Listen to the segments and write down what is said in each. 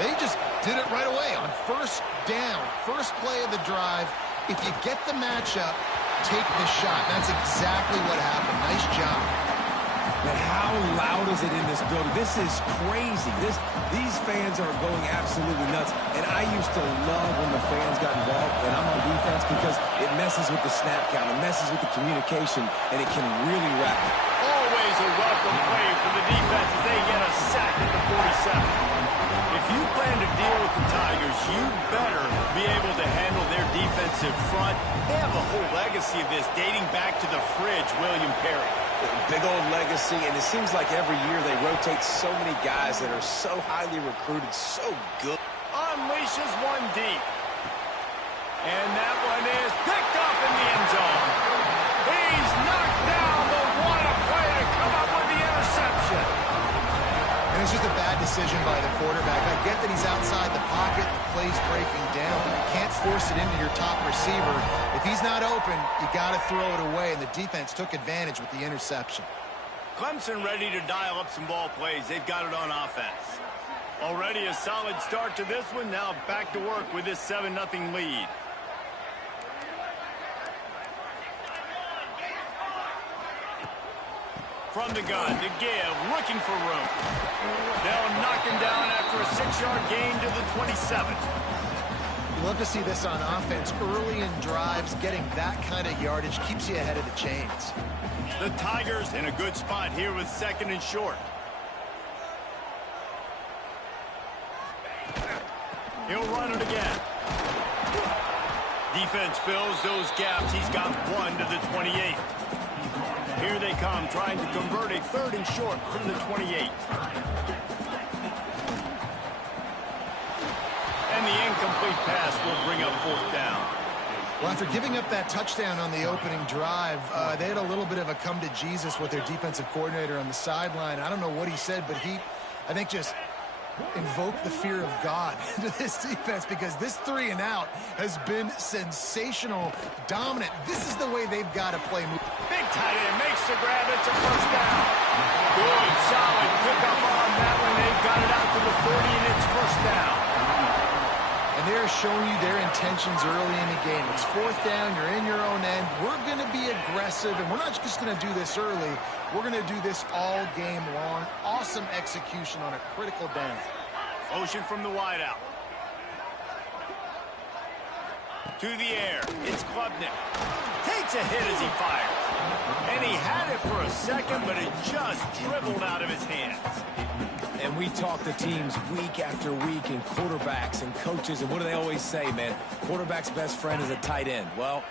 They just did it right away on first down, first play of the drive. If you get the matchup, take the shot. That's exactly what happened. Nice job. But how loud is it in this building? This is crazy. These fans are going absolutely nuts. And I used to love when the fans got involved, and I'm on defense, because it messes with the snap count, it messes with the communication, and it can really wreck. Always a welcome play for the defense as they get a sack at the 47. If you plan to deal with the Tigers, you better be able to handle their defensive front. They have a whole legacy of this dating back to the fridge, William Perry. Big old legacy, and it seems like every year they rotate so many guys that are so highly recruited, so good. Unleashes one deep. And that one is picked up in the end zone. He's knocked down, but what a play to come up with the interception. And it's just a bad decision by the quarterback. I get that he's outside the pocket, the play's breaking down, but you can't force it into your top receiver. If he's not open, you got to throw it away, and the defense took advantage with the interception. Clemson ready to dial up some ball plays. They've got it on offense. Already a solid start to this one. Now back to work with this 7-0 lead. From the gun, to give, looking for room. They'll knock him down after a 6-yard gain to the 27. You love to see this on offense. Early in drives, getting that kind of yardage keeps you ahead of the chains. The Tigers in a good spot here with 2nd and short. He'll run it again. Defense fills those gaps. He's got one to the 28. Here they come, trying to convert a 3rd and short from the 28. And the incomplete pass will bring up 4th down. Well, after giving up that touchdown on the opening drive, they had a little bit of a come to Jesus with their defensive coordinator on the sideline. I don't know what he said, but he, I think, just invoked the fear of God into this defense, because this 3 and out has been sensational, dominant. This is the way they've got to play. Big tight end makes the grab. It's a 1st down. Good, solid pickup on that one. They've got it out to the 30, and it's 1st down. And they're showing you their intentions early in the game. It's 4th down. You're in your own end. We're going to be aggressive, and we're not just going to do this early. We're going to do this all game long. Awesome execution on a critical down. Motion from the wideout. To the air. It's Klubnik. Takes a hit as he fires. And he had it for a second, but it just dribbled out of his hands. And we talk to teams week after week, and quarterbacks and coaches, and what do they always say, man? Quarterback's best friend is a tight end. Well,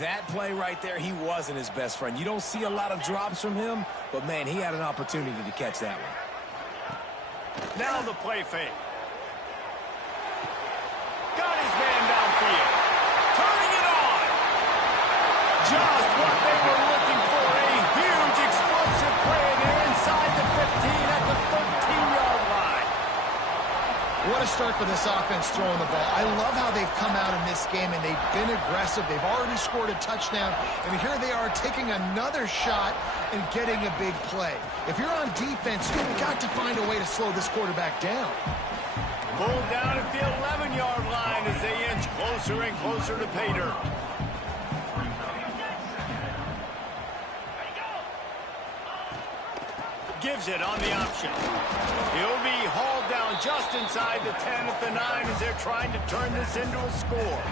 that play right there, he wasn't his best friend. You don't see a lot of drops from him, but, man, he had an opportunity to catch that one. Now the play fake. Got his man downfield. Turning it on. Just what they were looking for. A huge explosive play. They're inside the 15 at the 13-yard line. What a start for this offense throwing the ball. I love how they've come out in this game, and they've been aggressive. They've already scored a touchdown, and here they are taking another shot and getting a big play. If you're on defense, you've got to find a way to slow this quarterback down. Pulled down at the 11-yard line as they inch closer and closer to pay dirt. Gives it on the option. He'll be hauled down just inside the 10 at the 9 as they're trying to turn this into a score.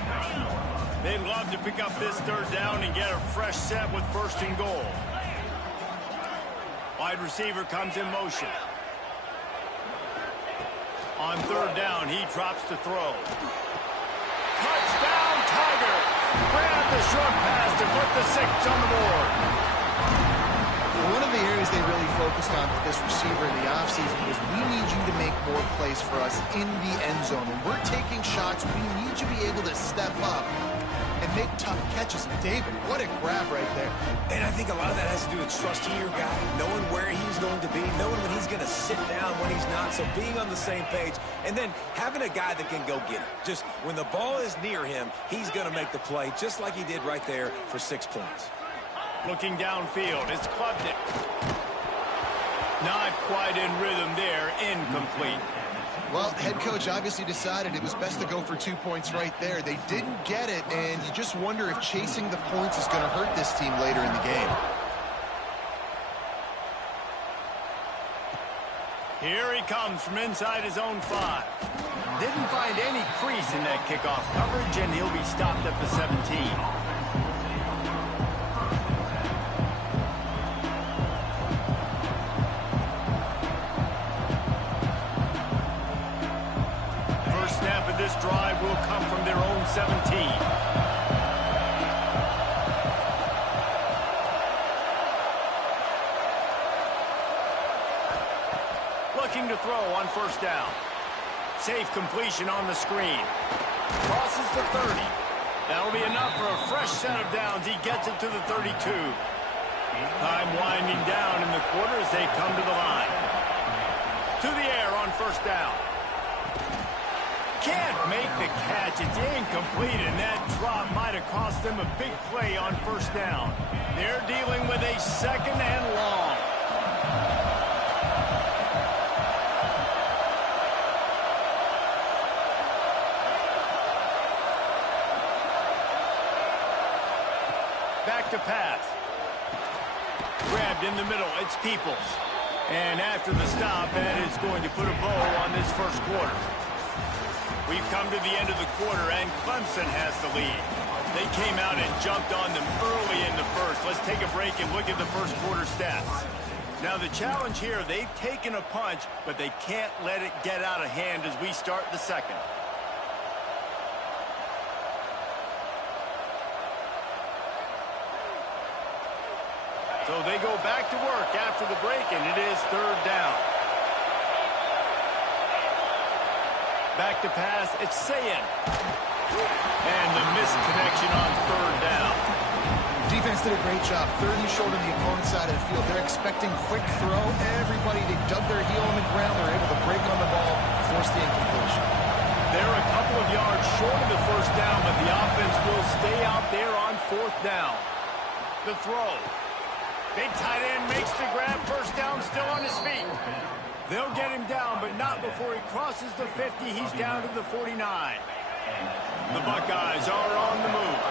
They'd love to pick up this 3rd down and get a fresh set with 1st and goal. Wide receiver comes in motion. On 3rd down, he drops to throw. Touchdown, Tiger! Grab the short pass to put the 6 on the board. One of the areas they really focused on with this receiver in the offseason was, we need you to make more plays for us in the end zone. When we're taking shots, we need you to be able to step up and make tough catches. And David, what a grab right there. And I think a lot of that has to do with trusting your guy, knowing where he's going to be, knowing when he's going to sit down, when he's not, so being on the same page, and then having a guy that can go get it. Just when the ball is near him, he's going to make the play, just like he did right there for 6 points. Looking downfield, it's Klubnik. Not quite in rhythm there, incomplete. Well, head coach obviously decided it was best to go for 2 points right there. They didn't get it, and you just wonder if chasing the points is going to hurt this team later in the game. Here he comes from inside his own 5. Didn't find any crease in that kickoff coverage, and he'll be stopped at the 17. This drive will come from their own 17. Looking to throw on first down. Safe completion on the screen. Crosses the 30. That'll be enough for a fresh set of downs. He gets it to the 32. Time winding down in the quarter as they come to the line. To the air on first down. Can't make the catch. It's incomplete, and that drop might have cost them a big play on first down. They're dealing with a second and long. Back to pass. Grabbed in the middle. It's Peoples. And after the stop, that is going to put a bow on this first quarter. We've come to the end of the quarter, and Clemson has the lead. They came out and jumped on them early in the first. Let's take a break and look at the first quarter stats. Now, the challenge here, they've taken a punch, but they can't let it get out of hand as we start the second. So they go back to work after the break, and it is third down. Back to pass, it's Sayin. And the missed connection on third down. Defense did a great job. Third and short on the opponent's side of the field. They're expecting quick throw. Everybody, they dug their heel on the ground. They're able to break on the ball, force the incompletion. They're a couple of yards short of the first down, but the offense will stay out there on fourth down. The throw. Big tight end makes the grab. First down, still on his feet. They'll get him down, but not before he crosses the 50. He's down to the 49. The Buckeyes are on the move.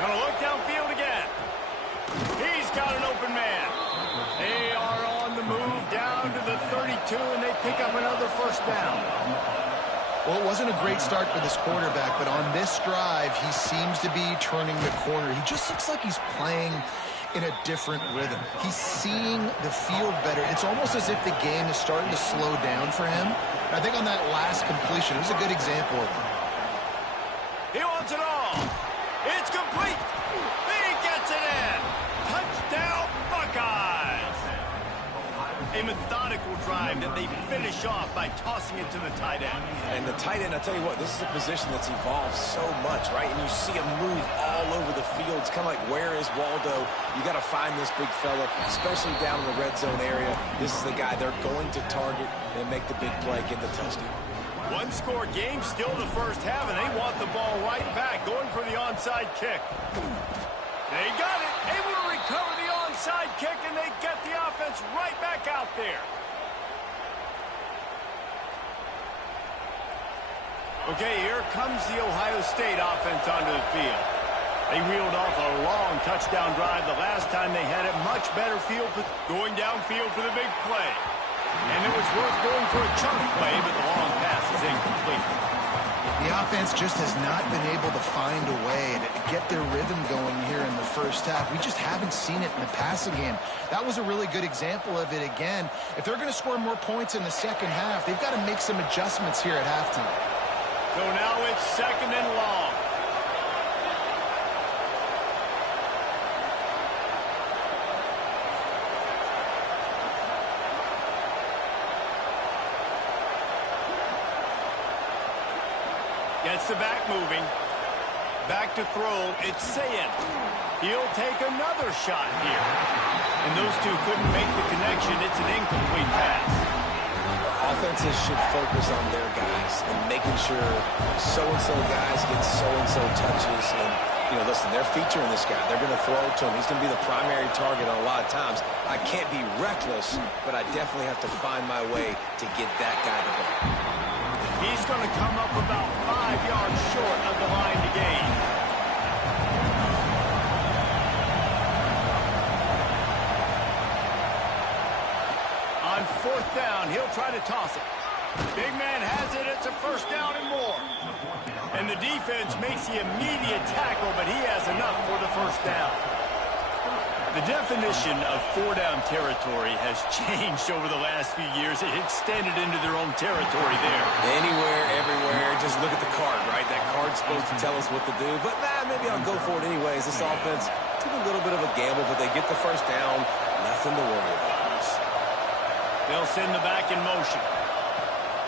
Gonna look downfield again. He's got an open man. They are on the move down to the 32, and they pick up another first down. Well, it wasn't a great start for this quarterback, but on this drive, he seems to be turning the corner. He just looks like he's playing in a different rhythm. He's seeing the field better. It's almost as if the game is starting to slow down for him. And I think on that last completion, it was a good example of it. He wants it all. It's complete. He gets it in. Touchdown, Buckeyes. A methodical drive that they finish off by tossing it to the tight end. And the tight end, I'll tell you what, this is a position that's evolved so much, right? And you see him move all over the field. It's kind of like, where is Waldo? You got to find this big fella, especially down in the red zone area. This is the guy they're going to target and make the big play, get the touchdown. One-score game, still the first half, and they want the ball right back, going for the onside kick. They got it, able to recover the onside kick, and they get the offense right back out there. Okay, here comes the Ohio State offense onto the field. They reeled off a long touchdown drive the last time they had it. Much better field, going downfield for the big play. And it was worth going for a chunk play, but the long pass is incomplete. The offense just has not been able to find a way to get their rhythm going here in the first half. We just haven't seen it in the passing game. That was a really good example of it again. If they're going to score more points in the second half, they've got to make some adjustments here at halftime. So now it's second and long. Gets the back moving. Back to throw. It's Sayin. He'll take another shot here. And those two couldn't make the connection. It's an incomplete pass. Offenses should focus on their guys and making sure so-and-so guys get so-and-so touches. And You know, listen, they're featuring this guy. They're going to throw it to him. He's going to be the primary target on a lot of times. I can't be reckless, but I definitely have to find my way to get that guy the ball. He's going to come up about 5 yards short of the line to gain. On 4th down, he'll try to toss it. Big man has it. It's a 1st down and more. And the defense makes the immediate tackle, but he has enough for the 1st down. The definition of 4-down territory has changed over the last few years. It extended into their own territory there. Anywhere, everywhere, just look at the card, right? That card's supposed to tell us what to do, but maybe I'll go for it anyways. This offense took a little bit of a gamble, but they get the 1st down. Nothing to worry about. They'll send the back in motion.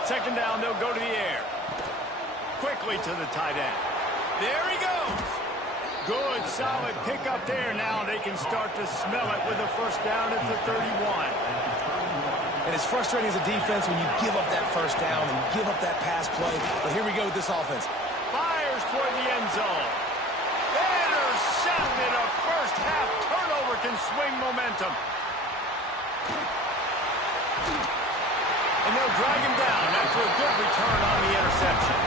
2nd down, they'll go to the air. Quickly to the tight end. There he goes. Good, solid pickup there. Now they can start to smell it with a 1st down at the 31. And it's frustrating as a defense when you give up that 1st down and give up that pass play. But here we go with this offense. Fires toward the end zone. Intercepted. A 1st half turnover can swing momentum. And they'll drag him down after a good return on the interception.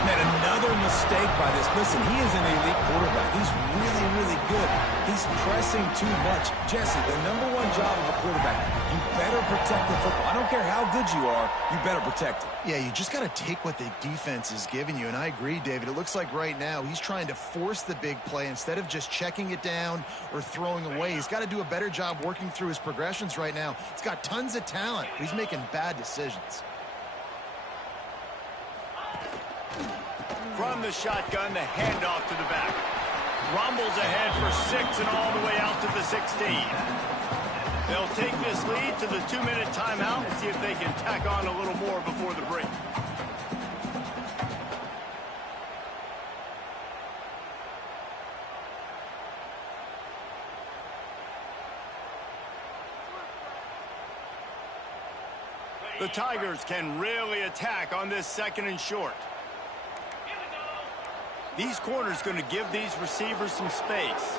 Man, another mistake by this. Listen, he is an elite quarterback. He's really, really good. He's pressing too much. Jesse, the #1 job of a quarterback, you better protect the football. I don't care how good you are, you better protect it. Yeah, you just got to take what the defense is giving you. And I agree, David. It looks like right now he's trying to force the big play instead of just checking it down or throwing away. He's got to do a better job working through his progressions right now. He's got tons of talent, but he's making bad decisions. From the shotgun, the handoff to the back. Rumbles ahead for 6 and all the way out to the 16. They'll take this lead to the 2-minute timeout and see if they can tack on a little more before the break. The Tigers can really attack on this 2nd and short. These corners going to give these receivers some space.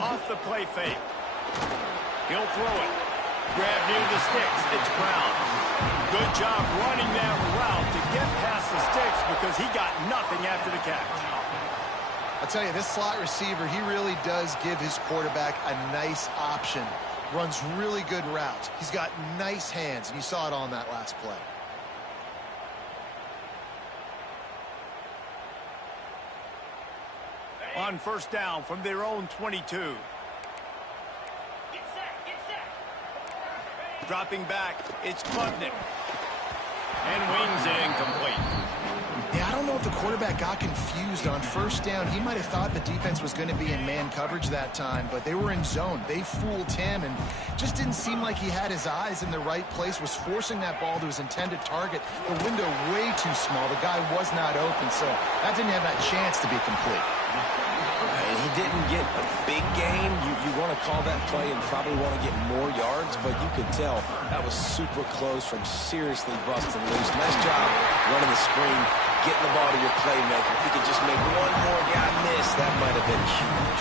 Off the play fake. He'll throw it. Grab near the sticks. It's Brown. Good job running that route to get past the sticks because he got nothing after the catch. I'll tell you, this slot receiver, he really does give his quarterback a nice option. Runs really good routes. He's got nice hands, and you saw it on that last play. On 1st down from their own 22. Dropping back, it's Klubnik. And wings it incomplete. Yeah, I don't know if the quarterback got confused on 1st down. He might have thought the defense was going to be in man coverage that time, but they were in zone. They fooled him and just didn't seem like he had his eyes in the right place, was forcing that ball to his intended target. The window way too small. The guy was not open, so that didn't have that chance to be complete. He didn't get a big gain. You want to call that play and probably want to get more yards, but you could tell that was super close from seriously busting loose. Nice job running the screen, getting the ball to your playmaker. If he could just make one more guy miss, that might have been huge.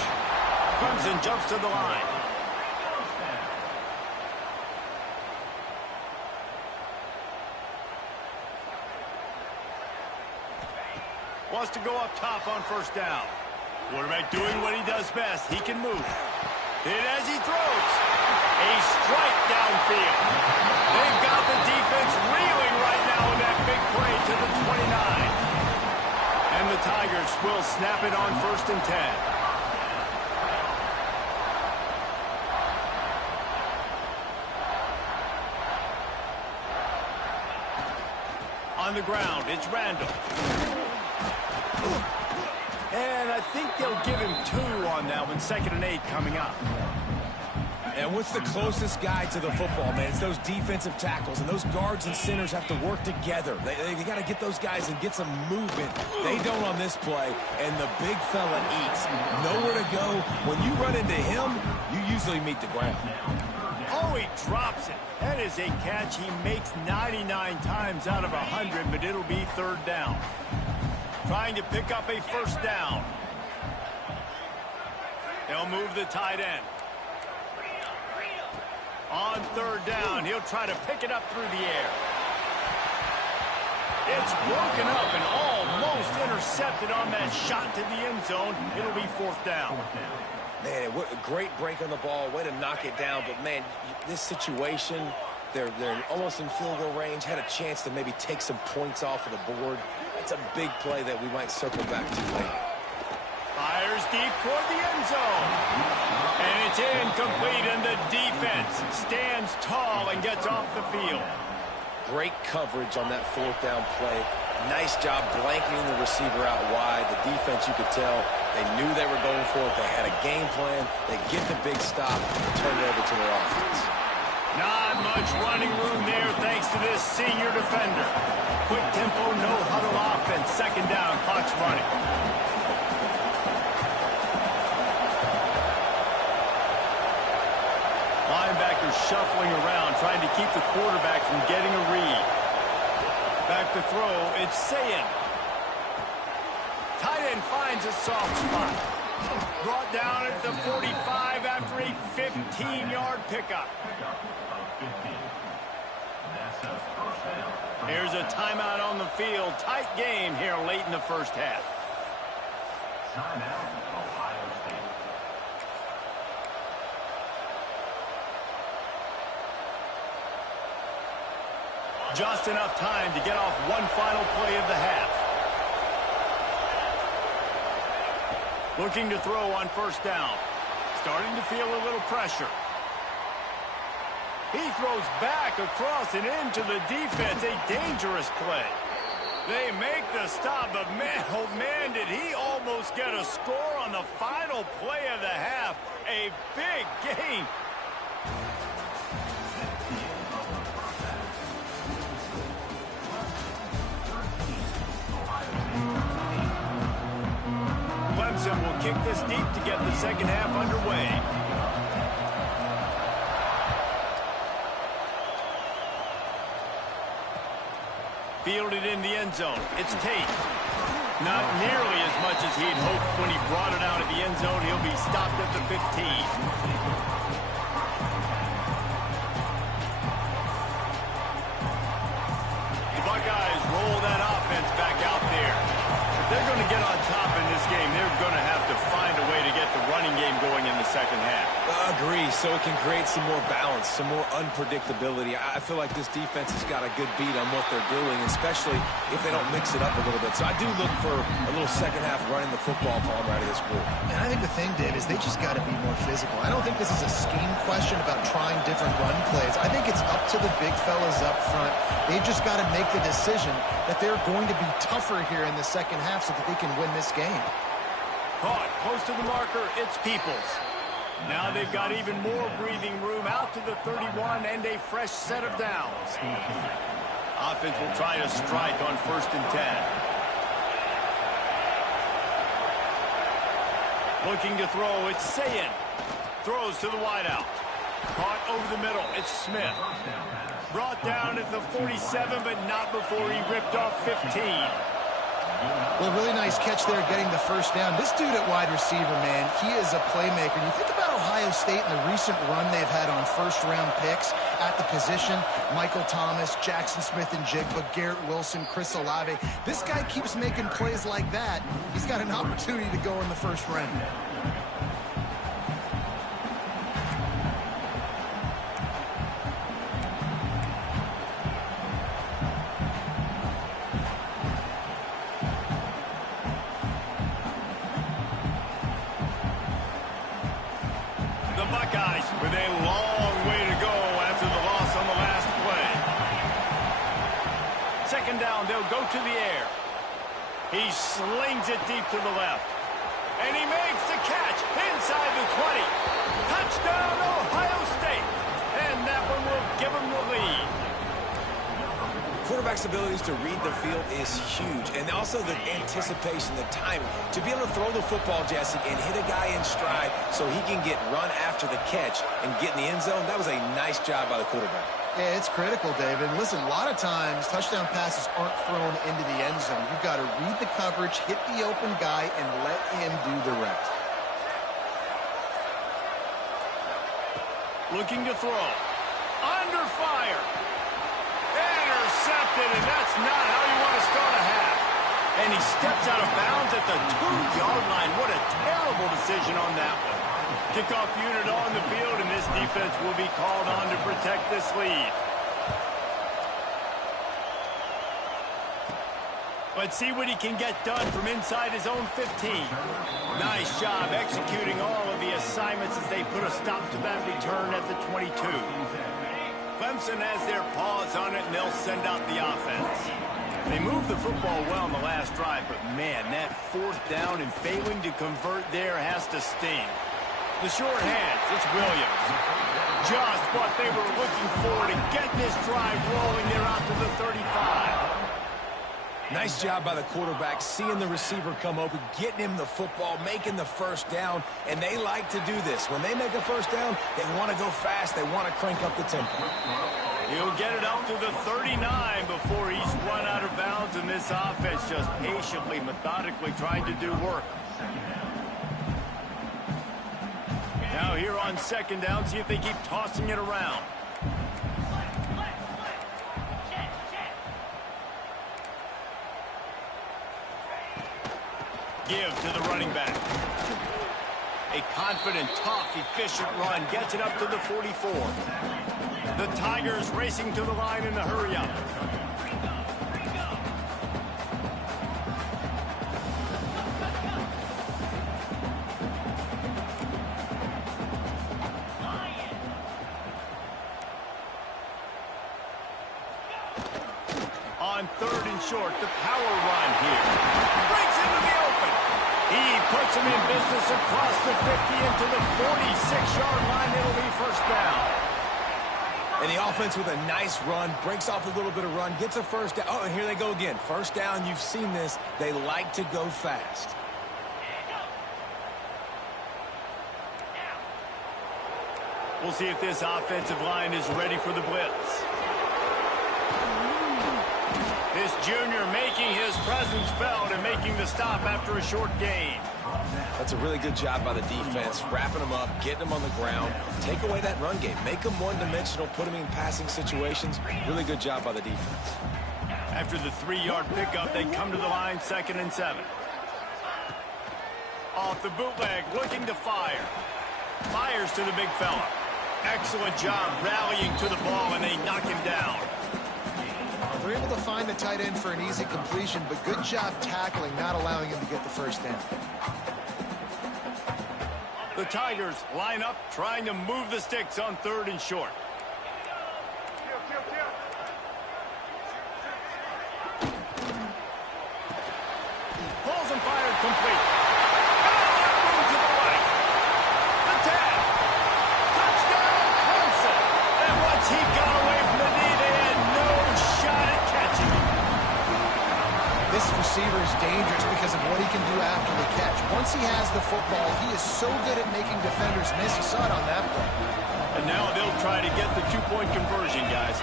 Clemson jumps to the line. Wants to go up top on 1st down. Quarterback doing what he does best. He can move. Hit as he throws. A strike downfield. They've got the defense reeling right now with that big play to the 29. And the Tigers will snap it on 1st and 10. On the ground, it's Randall. And I think they'll give him 2 on that one. 2nd and 8 coming up. And what's the closest guy to the football, man? It's those defensive tackles, and those guards and centers have to work together. They got to get those guys and get some movement. They don't on this play, and the big fella eats. Nowhere to go, when you run into him, you usually meet the ground. Oh, he drops it. That is a catch he makes 99 times out of 100, but it'll be third down. Trying to pick up a first down. They'll move the tight end. On third down, he'll try to pick it up through the air. It's broken up and almost intercepted on that shot to the end zone. It'll be fourth down. Man, what a great break on the ball. Way to knock it down. But, man, this situation, they're almost in field goal range. Had a chance to maybe take some points off of the board. It's a big play that we might circle back to later. Fires deep toward the end zone. And it's incomplete, and the defense stands tall and gets off the field. Great coverage on that fourth down play. Nice job blanketing the receiver out wide. The defense, you could tell, they knew they were going for it. They had a game plan. They get the big stop and turn it over to their offense. Not much running room there thanks to this senior defender. Quick tempo, no huddle offense. Second down, clock's running. Linebackers shuffling around, trying to keep the quarterback from getting a read. Back to throw, it's Sayin. Tight end finds a soft spot. Brought down at the 45 after a 15-yard pickup. Here's a timeout on the field. Tight game here late in the first half. Timeout, Ohio State. Just enough time to get off one final play of the half. Looking to throw on first down. Starting to feel a little pressure. He throws back across and into the defense. A dangerous play. They make the stop, but man, oh man, did he almost get a score on the final play of the half. A big gain. Clemson will kick this deep to get the second half underway. Fielded in the end zone. It's Tate. Not nearly as much as he'd hoped when he brought it out of the end zone. He'll be stopped at the 15. The Buckeyes roll that offense back out there. If they're going to get on top in this game, they're going to have to find a way to get the running game going in the second half. Agree, so it can create some more balance, some more unpredictability. I feel like this defense has got a good beat on what they're doing, especially if they don't mix it up a little bit. So I do look for a little second half running the football palm right of this group. And I think the thing, Dave, is they just got to be more physical. I don't think this is a scheme question about trying different run plays. I think it's up to the big fellas up front. They've just got to make the decision that they're going to be tougher here in the second half so that they can win this game. Caught close to the marker, it's Peoples. Now they've got even more breathing room out to the 31 and a fresh set of downs. Offense will try to strike on 1st and 10. Looking to throw, it's Sayin. Throws to the wideout. Caught over the middle, it's Smith. Brought down at the 47, but not before he ripped off 15. Well, really nice catch there getting the first down. This dude at wide receiver, man, he is a playmaker. And you think about Ohio State and the recent run they've had on first-round picks at the position. Michael Thomas, Jackson Smith-Njigba, Garrett Wilson, Chris Olave. This guy keeps making plays like that. He's got an opportunity to go in the first round. With a long way to go after the loss on the last play. Second down, they'll go to the air. He slings it deep to the left. And he makes the catch inside the 20. Touchdown, Ohio State. And that one will give him the lead. Quarterback quarterback's abilities to read the field is huge, and also the anticipation, the timing. To be able to throw the football, Jesse, and hit a guy in stride so he can get run after the catch and get in the end zone, that was a nice job by the quarterback. Yeah, it's critical, David. Listen, a lot of times touchdown passes aren't thrown into the end zone. You've got to read the coverage, hit the open guy, and let him do the rest. Looking to throw. Under fire. Intercepted, and that's not how you want to start a half. And he steps out of bounds at the 2-yard line. What a terrible decision on that one. Kickoff unit on the field, and this defense will be called on to protect this lead. Let's see what he can get done from inside his own 15. Nice job executing all of the assignments as they put a stop to that return at the 22. Clemson has their paws on it, and they'll send out the offense. They moved the football well in the last drive, but man, that fourth down and failing to convert there has to sting. The short hands, it's Williams. Just what they were looking for to get this drive rolling. They're out to the 35. Nice job by the quarterback, seeing the receiver come open, getting him the football, making the first down, and they like to do this. When they make a first down, they want to go fast. They want to crank up the tempo. He'll get it out to the 39 before he's run out of bounds, and this offense just patiently, methodically trying to do work. Now here on second down, see if they keep tossing it around. Give to the running back. A confident, tough, efficient run gets it up to the 44. The Tigers racing to the line in the hurry-up. On third and short, the power run here. Breaks into the open. He puts him in business across the 50 into the 46-yard line. It'll be first down. And the offense with a nice run, breaks off a little bit of run, gets a first down. Oh, and here they go again. First down, you've seen this. They like to go fast. We'll see if this offensive line is ready for the blitz. This junior making his presence felt and making the stop after a short gain. That's a really good job by the defense, wrapping them up, getting them on the ground. Take away that run game. Make them one-dimensional, put them in passing situations. Really good job by the defense. After the 3-yard pickup, they come to the line, 2nd and 7. Off the bootleg, looking to fire. Fires to the big fella. Excellent job rallying to the ball, and they knock him down. They're able to find the tight end for an easy completion, but good job tackling, not allowing him to get the first down. The Tigers line up, trying to move the sticks on third and short. Balls and fired complete. Move to the right. The tag. Touchdown, Clemson. And once he got away from the knee, they had no shot at catching him. This receiver is dangerous because of what he can do after the catch. Once he has the football, he is so good at making defenders miss. You saw it on that play. And now they'll try to get the two-point conversion, guys.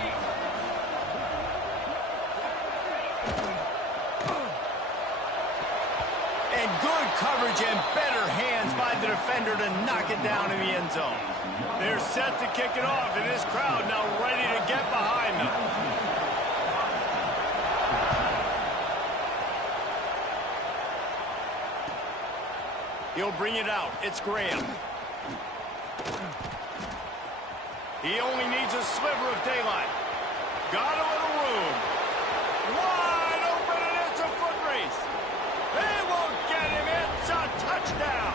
And good coverage and better hands by the defender to knock it down in the end zone. They're set to kick it off, and this crowd now ready to get behind them. He'll bring it out. It's Graham. He only needs a sliver of daylight. Got a little room. Wide open, and it's a foot race. They won't get him. It's a touchdown.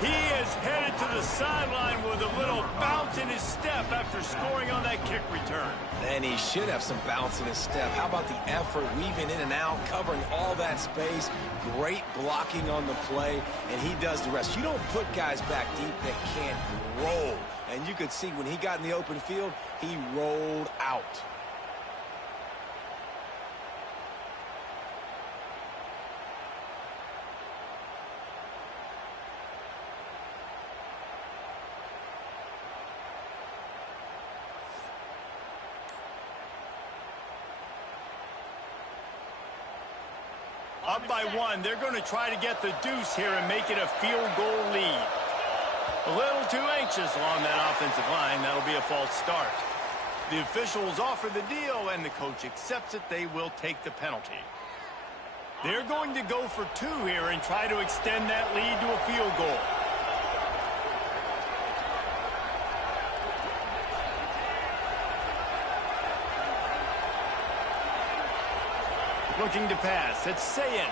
He is headed to the sideline with a little bounce in his step after scoring on that kick return. And he should have some bounce in his step. How about the effort, weaving in and out, covering all that space. Great blocking on the play, and he does the rest. You don't put guys back deep that can't roll. And you could see when he got in the open field, he rolled out. Up by 1, they're going to try to get the deuce here and make it a field goal lead. A little too anxious along that offensive line. That'll be a false start. The officials offer the deal, and the coach accepts it. They will take the penalty. They're going to go for 2 here and try to extend that lead to a field goal. Looking to pass. It's Sayin.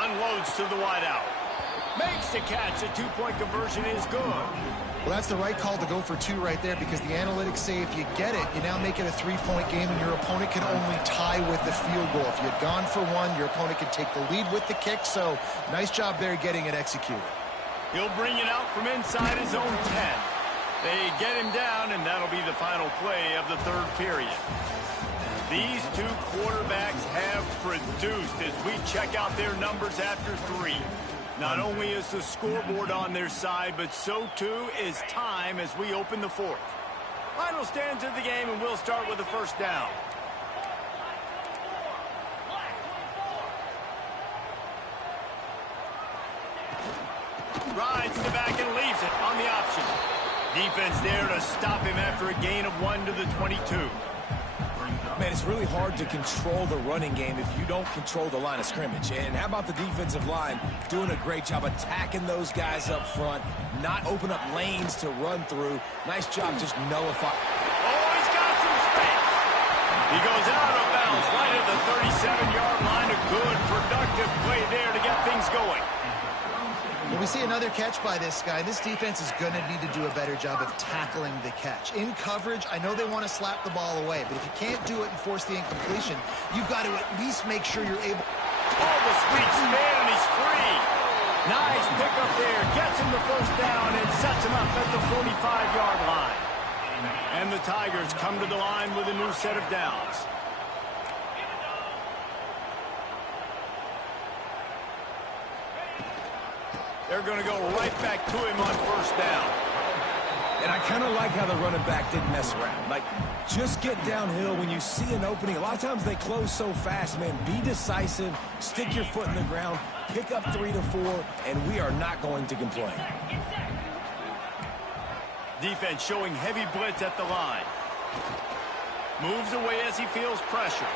Unloads to the wideout. Makes the catch. The 2-point conversion is good. Well, that's the right call to go for 2 right there, because the analytics say if you get it, you now make it a 3-point game, and your opponent can only tie with the field goal. If you had gone for 1, your opponent could take the lead with the kick, so nice job there getting it executed. He'll bring it out from inside his own 10. They get him down, and that'll be the final play of the 3rd period. These 2 quarterbacks have produced as we check out their numbers after 3. Not only is the scoreboard on their side, but so too is time as we open the 4th. Final stands of the game, and we'll start with the 1st down. Rides to the back and leaves it on the option. Defense there to stop him after a gain of 1 to the 22. Man, it's really hard to control the running game if you don't control the line of scrimmage. And how about the defensive line doing a great job attacking those guys up front, not open up lanes to run through. Nice job just nullifying. Oh, he's got some space. He goes out of bounds right at the 37-yard line. A good, productive play there to get things going. When we see another catch by this guy, this defense is going to need to do a better job of tackling the catch. In coverage, I know they want to slap the ball away, but if you can't do it and force the incompletion, you've got to at least make sure you're able. Oh, the sweet spin, and he's free. Nice pickup there. Gets him the 1st down and sets him up at the 45-yard line. And the Tigers come to the line with a new set of downs. They're going to go right back to him on 1st down. And I kind of like how the running back didn't mess around. Like, just get downhill when you see an opening. A lot of times they close so fast, man. Be decisive, stick your foot in the ground, pick up 3 to 4, and we are not going to complain. Defense showing heavy blitz at the line. Moves away as he feels pressure.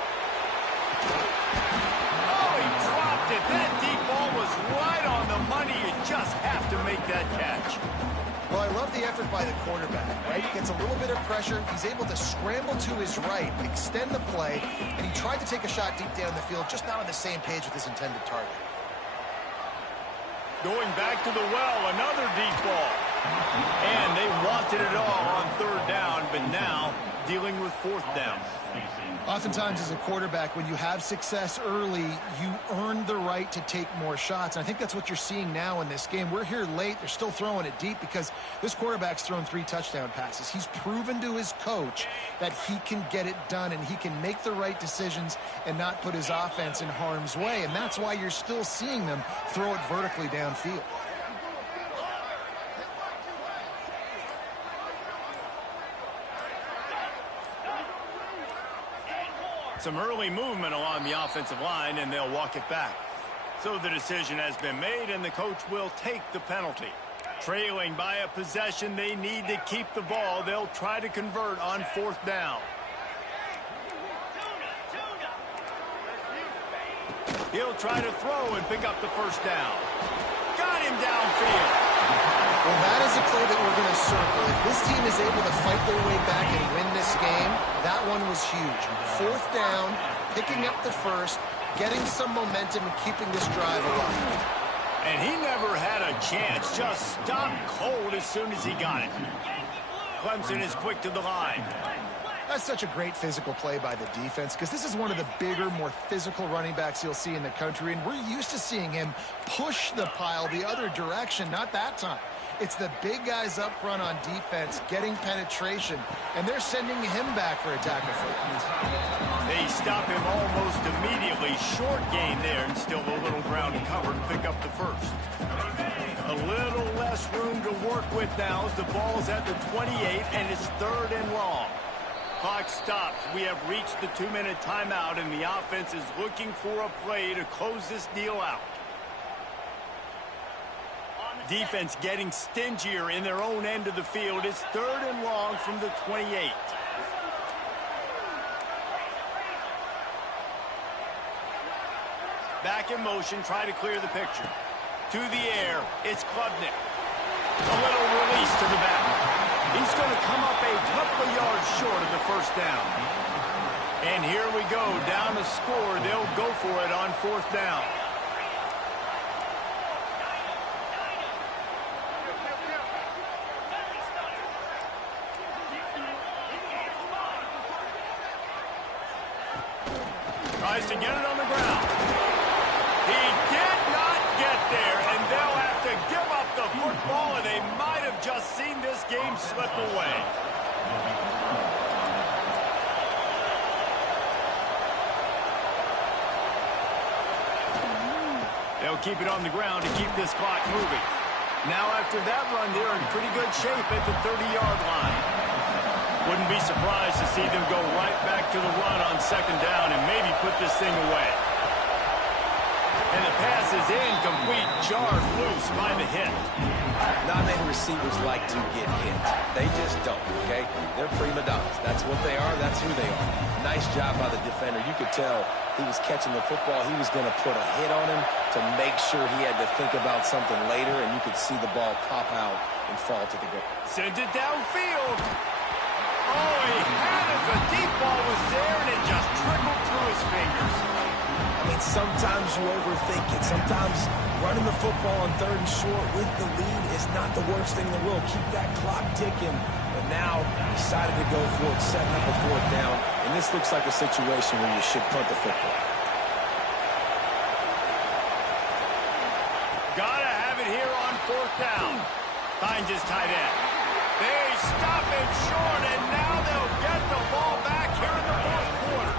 Oh, he dropped it. That deep ball was right on the money. You just have to make that catch. Well, I love the effort by the quarterback, right? He gets a little bit of pressure. He's able to scramble to his right, extend the play, and he tried to take a shot deep down the field, just not on the same page with his intended target. Going back to the well, another deep ball. And they wanted it all on 3rd down, but now dealing with 4th down. Oftentimes as a quarterback, when you have success early, you earn the right to take more shots. And I think that's what you're seeing now in this game. We're here late. They're still throwing it deep because this quarterback's thrown 3 touchdown passes. He's proven to his coach that he can get it done and he can make the right decisions and not put his offense in harm's way. And that's why you're still seeing them throw it vertically downfield. Some early movement along the offensive line, and they'll walk it back. So the decision has been made, and the coach will take the penalty. Trailing by a possession, they need to keep the ball. They'll try to convert on 4th down. He'll try to throw and pick up the 1st down. Got him downfield. Well, that is a play that we're going to circle. If this team is able to fight their way back and win this game, that one was huge. 4th down, picking up the 1st, getting some momentum and keeping this drive alive. And he never had a chance. Just stopped cold as soon as he got it. Clemson is quick to the line. That's such a great physical play by the defense because this is one of the bigger, more physical running backs you'll see in the country, and we're used to seeing him push the pile the other direction, not that time. It's the big guys up front on defense getting penetration, and they're sending him back for a tackle for it. They stop him almost immediately. Short gain there, and still a little ground covered to pick up the 1st. A little less room to work with now as the ball's at the 28, and it's 3rd and long. Clock stops. We have reached the 2-minute timeout, and the offense is looking for a play to close this deal out. Defense getting stingier in their own end of the field. It's 3rd and long from the 28. Back in motion, try to clear the picture. To the air, it's Klubnik. A little release to the back. He's going to come up a couple of yards short of the first down. And here we go, down to score. They'll go for it on 4th down. Tries to get it on the ground. He did not get there, and they'll have to give up the football, and they might have just seen this game slip away. They'll keep it on the ground to keep this clock moving. Now after that run, they're in pretty good shape at the 30-yard line. Wouldn't be surprised to see them go right back to the run on 2nd down and maybe put this thing away. And the pass is incomplete, jarred loose by the hit. Not many receivers like to get hit. They just don't, okay? They're prima donnas. That's what they are. That's who they are. Nice job by the defender. You could tell he was catching the football. He was going to put a hit on him to make sure he had to think about something later, and you could see the ball pop out and fall to the ground. Sends it downfield. Oh, he had it. The deep ball was there, and it just trickled through his fingers. I mean, sometimes you overthink it. Sometimes running the football on 3rd and short with the lead is not the worst thing in the world. Keep that clock ticking. But now decided to go for it, setting up a 4th down. And this looks like a situation where you should punt the football. Gotta have it here on 4th down. Finds his tight end. They stop him short, and now they'll get the ball back here in the 4th quarter.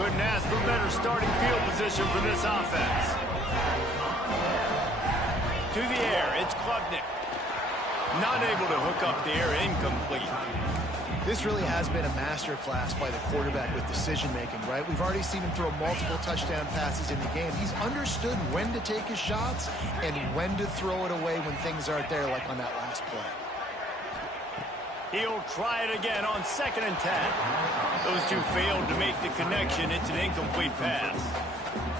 Couldn't ask for better starting field position for this offense. To the air, it's Klubnik. Not able to hook up the air, incomplete. This really has been a masterclass by the quarterback with decision-making, right? We've already seen him throw multiple touchdown passes in the game. He's understood when to take his shots and when to throw it away when things aren't there, like on that last play. He'll try it again on 2nd and 10. Those two failed to make the connection. It's an incomplete pass.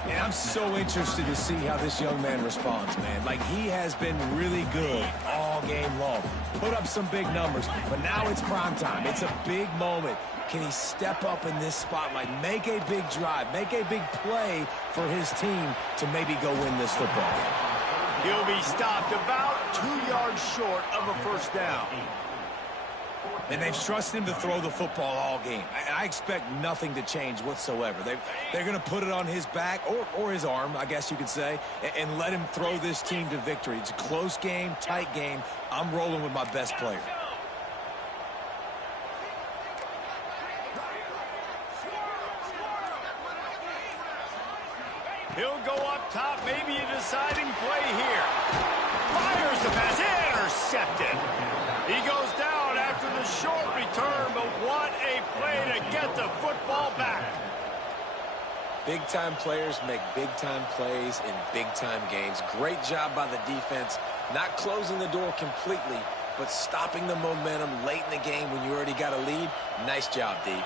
And I'm so interested to see how this young man responds, man. Like, he has been really good all game long. Put up some big numbers, but now it's prime time. It's a big moment. Can he step up in this spotlight, make a big drive, make a big play for his team to maybe go win this football game? He'll be stopped about 2 yards short of a 1st down. And they've trusted him to throw the football all game. I expect nothing to change whatsoever. They're going to put it on his back, or his arm, I guess you could say, and let him throw this team to victory. It's a close game, tight game. I'm rolling with my best player. He'll go up top, maybe a deciding play here. Fires the pass, intercepted. He goes down after the short return, but what a play to get the football back. Big-time players make big-time plays in big-time games. Great job by the defense, not closing the door completely, but stopping the momentum late in the game when you already got a lead. Nice job, D.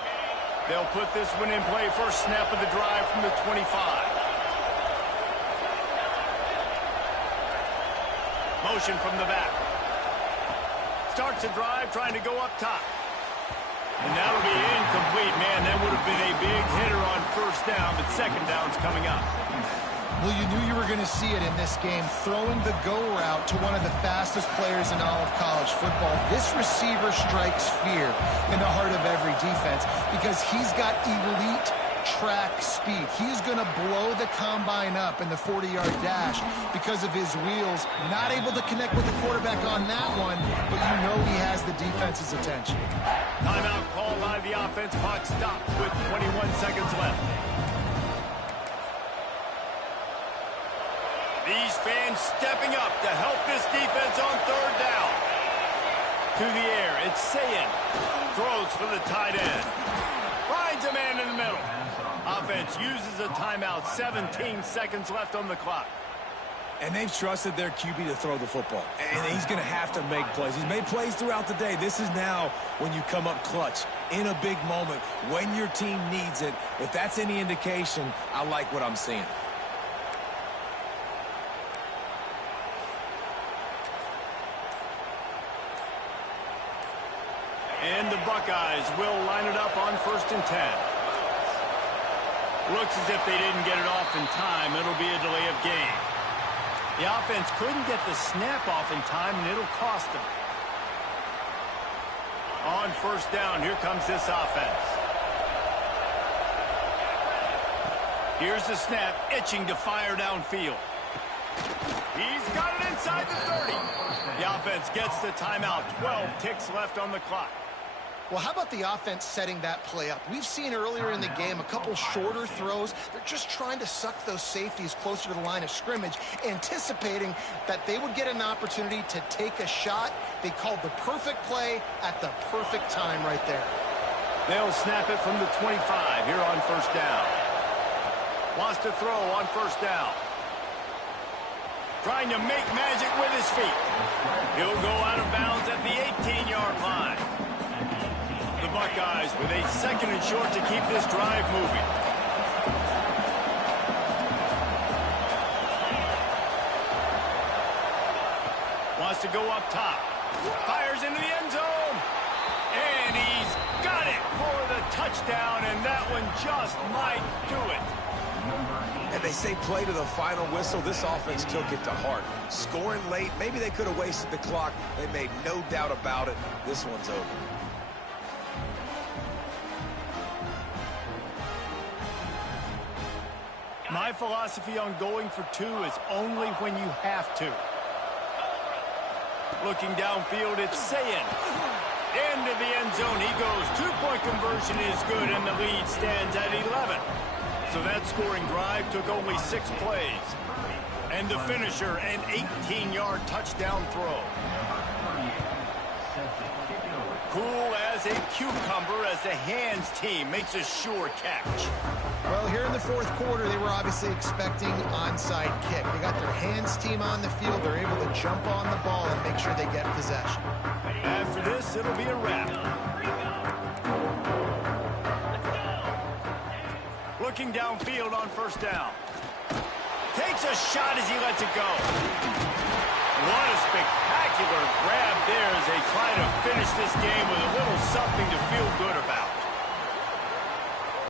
They'll put this one in play, first snap of the drive from the 25. Motion from the back. Starts a drive, trying to go up top. And that'll be incomplete, man. That would have been a big hitter on 1st down, but 2nd down's coming up. Well, you knew you were going to see it in this game, throwing the go route to one of the fastest players in all of college football. This receiver strikes fear in the heart of every defense because he's got elite track speed. He's going to blow the combine up in the 40-yard dash because of his wheels. Not able to connect with the quarterback on that one, but you know he has the defense's attention. Timeout called by the offense. Clock stopped with 21 seconds left. These fans stepping up to help this defense on 3rd down. To the air, it's Sayin. Throws for the tight end. Finds a man in the middle. Offense uses a timeout. 17 seconds left on the clock. And they've trusted their QB to throw the football. And he's going to have to make plays. He's made plays throughout the day. This is now when you come up clutch in a big moment when your team needs it. If that's any indication, I like what I'm seeing. And the Buckeyes will line it up on 1st and 10. Looks as if they didn't get it off in time. It'll be a delay of game. The offense couldn't get the snap off in time, and it'll cost them. On 1st down, here comes this offense. Here's the snap, itching to fire downfield. He's got it inside the 30. The offense gets the timeout. 12 ticks left on the clock. Well, how about the offense setting that play up? We've seen earlier in the game a couple shorter throws. They're just trying to suck those safeties closer to the line of scrimmage, anticipating that they would get an opportunity to take a shot. They called the perfect play at the perfect time right there. They'll snap it from the 25 here on 1st down. Wants to throw on 1st down. Trying to make magic with his feet. He'll go out of bounds at the 18-yard line. The Buckeyes with a 2nd and short to keep this drive moving. Wants to go up top. Fires into the end zone. And he's got it for the touchdown, and that one just might do it. And they say play to the final whistle. This offense took it to heart. Scoring late, maybe they could have wasted the clock. They made no doubt about it. This one's over. My philosophy on going for 2 is only when you have to. Looking downfield, it's Sayin. Into the end zone he goes. 2-point conversion is good, and the lead stands at 11. So that scoring drive took only 6 plays. And the finisher, an 18-yard touchdown throw. Cool as a cucumber as the hands team makes a sure catch. Well, here in the 4th quarter, they were obviously expecting onside kick. They got their hands team on the field. They're able to jump on the ball and make sure they get possession. After this, it'll be a wrap. Looking downfield on 1st down. Takes a shot as he lets it go. What a spectacular grab there as they try to finish this game with a little something to feel good about.